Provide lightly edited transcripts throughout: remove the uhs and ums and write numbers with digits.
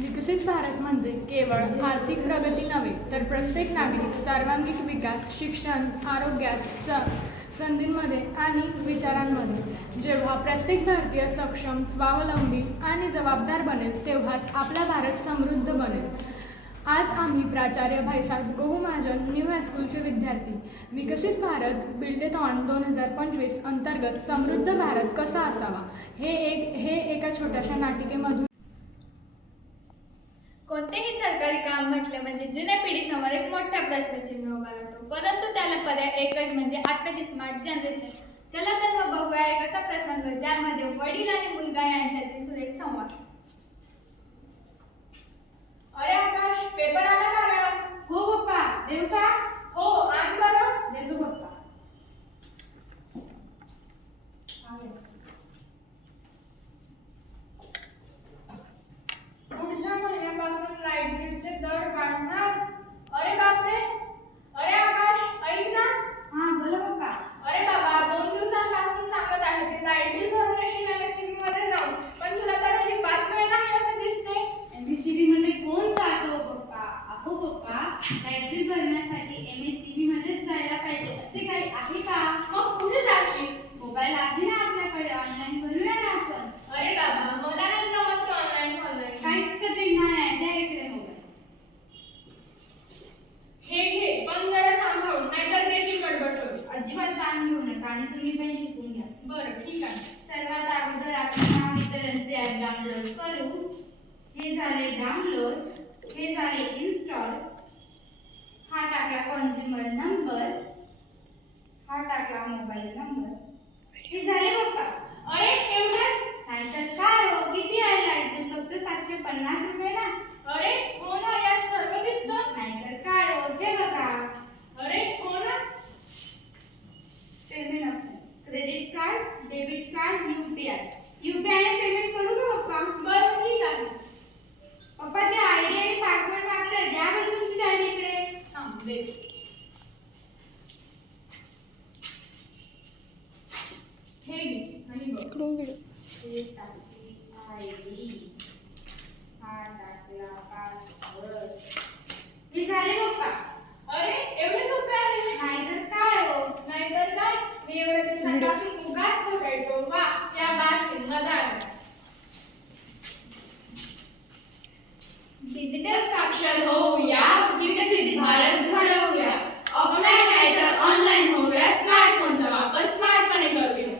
विकसित भारत म्हणजे केवळ आर्थिक प्रगती नव्हे, तर प्रत्येक नागरिक सर्वांगीण विकास, शिक्षण, आरोग्यात, संधींमध्ये आणि विचारांमध्ये. जेव्हा प्रत्येक भारतीय सक्षम, स्वावलंबी आणि जबाबदार बनेल, तेव्हाच आपला भारत समृद्ध बनेल. आज आम्ही प्राचार्य भाईसाहेब गहू महाजन न्यू हायस्कूलचे विद्यार्थी विकसित भारत बिल्डेथॉन 2025 अंतर्गत समृद्ध भारत कसा असावा हे एका छोट्याशा नाटिकेमधून. कोणतेही सरकारी काम म्हटलं म्हणजे जुन्या पिढीसमोर एक मोठा प्रश्नचिन्ह उभा राहतो, परंतु त्याला पर्याय एकच, म्हणजे आत्ताची स्मार्ट जनरेशन. चला तर मग बघूया एक असा प्रसंग ज्यामध्ये वडील आणि मुलगा यांच्यातील सुरेख संवाद. अरे आकाश, पेपर आला का रे आज? हो पप्पा, देऊ का? हो, आण बरं. देतो पप्पा. पुढच्या महिन्यापासून लाईट बिलचे दर वाढणार. अरे बापरे. अरे आकाश, ऐक ना. हा बोला पप्पा. अरे बाबा, 2 दिवसांपासून सांगत आहे ते लाईट बिल भरून येशील MSCB मध्ये जाऊन, पण तुला तर अजिबात वेळ नाही असं दिसते. MSCB मध्ये कोण जातो पप्पा? अहो पप्पा, लाईट बिल भरण्यासाठी MSCB मध्येच जायला पाहिजे असे काही आहे का? मग कुठे जाशील? मोबाईल आहे ना आपल्याकडे, ऑनलाईन भरूया ना आपण. अरे बाबा, मला नाही जमत ते ऑनलाईन. काहीच कठीण नाही, द्या इकडे मोबाईल. हे घे, पण जरा सांभाळून, नाहीतर देशील गडबड करून. अजिबात ताण घेऊ नका आणि तुम्ही पण शिकून घ्या. बरं, ठीक आहे. सर्वात अगोदर आपण महावितरणचे ॲप डाउनलोड करू. हे झाले डाउनलोड, हे झाले इन्स्टॉल. हा टाकला कन्झ्युमर नंबर, हा टाकला मोबाईल नंबर. हे झाले पप्पा. अरे एवढं? नाहीतर काय हो, किती आहे लाईट बिल? फक्त 750 रुपये ना. अरे हो ना, यात सर्व दिसतं. नाहीतर काय हो, ते बघा. अरे हो ना. Payment option, credit card, debit card, UPI ने पेमेंट करू का पप्पा? बरं, ठीक आहे. पप्पा ते आयडी आणि पासवर्ड मागताय, द्या बरं तुमची डायरी इकडे. थांब, दे. हे घे आणि बघ. हे टाकली आयडी, हा टाकला पासवर्ड. हे झाले पप्पा. अरे एवढे सोपे आहे? नाहीतर काय हो. नाहीतर काय, मी एवढ्या दिवसांपासून उगाच बघायचो. वा, या बात मजा आली. डिजिटल साक्षर होऊया, विकसित भारत घडवूया. ऑफलाईन नाही तर ऑनलाईन होऊया, स्मार्टफोनचा वापर स्मार्टपणे करूया.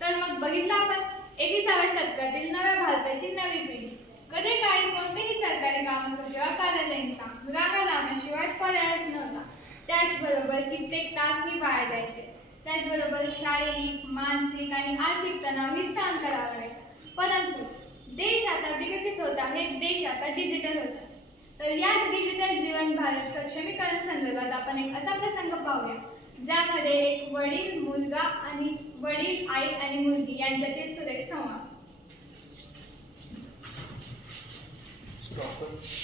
तर मग बघितलं आपण 21व्या शतकातील नव्या भारताची नवी पिढी. कधी काळी कोणतेही सरकारी काम असो किंवा कार्यालयीन काम रांगा लावण्याशिवाय पर्यायच नव्हता. त्याचबरोबर कित्येक तासही वाया जायचे. त्याचबरोबर शारीरिक, मानसिक आणि आर्थिक तणावही सहन करावा लागायचा. परंतु देश आता विकसित होत आहे, देश आता डिजिटल होत आहे. तर याच डिजिटल जीवन भारत सक्षमीकरण संदर्भात आपण एक असा प्रसंग पाहूया ज्यामध्ये एक वडील, आई आणि मुलगी यांच्यातील सुरेख संवाद.